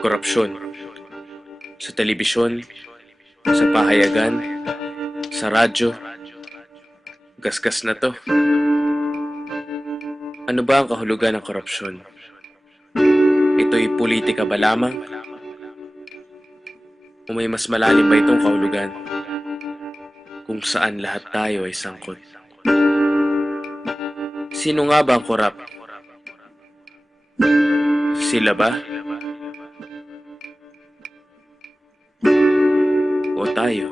Korupsyon. Sa telebisyon, sa pahayagan, sa radyo, gasgas na to. Ano ba ang kahulugan ng korupsyon? Ito'y politika ba lamang? O may mas malalim ba itong kahulugan kung saan lahat tayo ay sangkot? Sino nga ba ang korap? Sila ba? O tayo?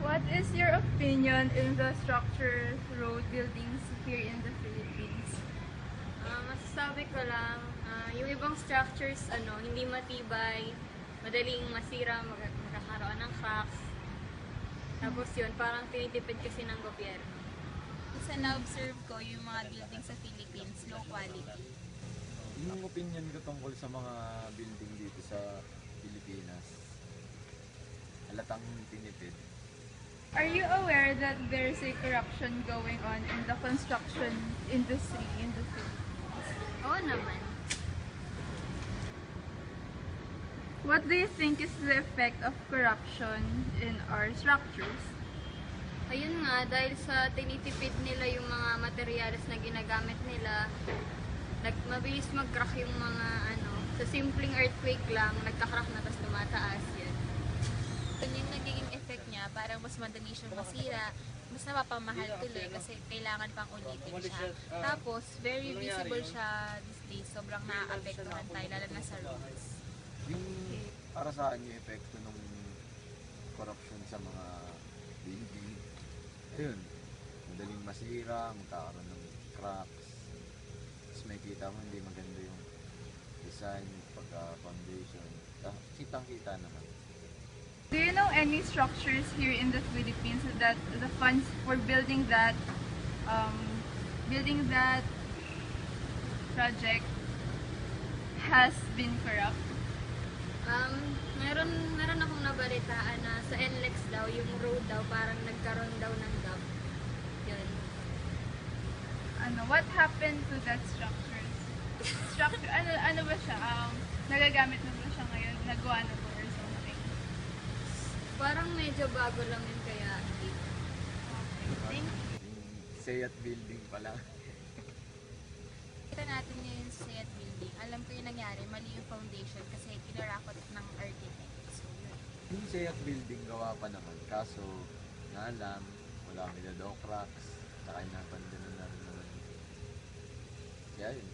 What is your opinion in the structure road buildings here in the Philippines? Masasabi ko lang, yung ibang structures, hindi matibay, madaling masira, magkakaroon ng cracks. Tapos yun, parang tinitipid kasi ng gobyerno. Sa na-observe ko, yung mga building sa Philippines, low quality. Yung opinion ko tungkol sa mga building dito sa Pilipinas, halatang tinipid. Are you aware that there's a corruption going on in the construction industry in the Philippines? Oo naman. What do you think is the effect of corruption in our structures? Ayun nga, dahil sa tinitipid nila yung mga materyales na ginagamit nila, mabilis mag-crack yung mga sa simpleng earthquake lang, nagka-crack na tapos tumataas yan. Kung yung nagiging effect niya, parang mas madali siyang masira, mas napapamahal tuloy kasi kailangan pang ulitin siya. Tapos, very visible siya these days. Sobrang nakaka-apektuhan tayo, lalo na sa roads. Yung para saan yung epekto ng corruption sa mga building, ayun, madaling masira, magkakaroon ng cracks, tapos may kita mo hindi maganda yung design, pagka-foundation, kitang-kita naman. Do you know any structures here in the Philippines that the funds for building that project has been corrupt? Meron akong nabalitaan na sa NLEX daw, yung road daw, parang nagkaroon daw ng gap. Yun. What happened to that structure? Ano ba siya? Nagagamit na ba siya ngayon? Nagawa na ba or something? Parang medyo bago lang yun kaya hindi. Okay, thank you. Yung Sayat building pa lang. Kita natin ngayon sa Sayat Building. Alam ko yung nangyari, mali yung foundation kasi kinarakot ng architect. So, yun. Yung Sayat building gawa pa naman, kaso nga lang, wala kami na daw cracks, saka inapandanan na rin naman. Kaya yun,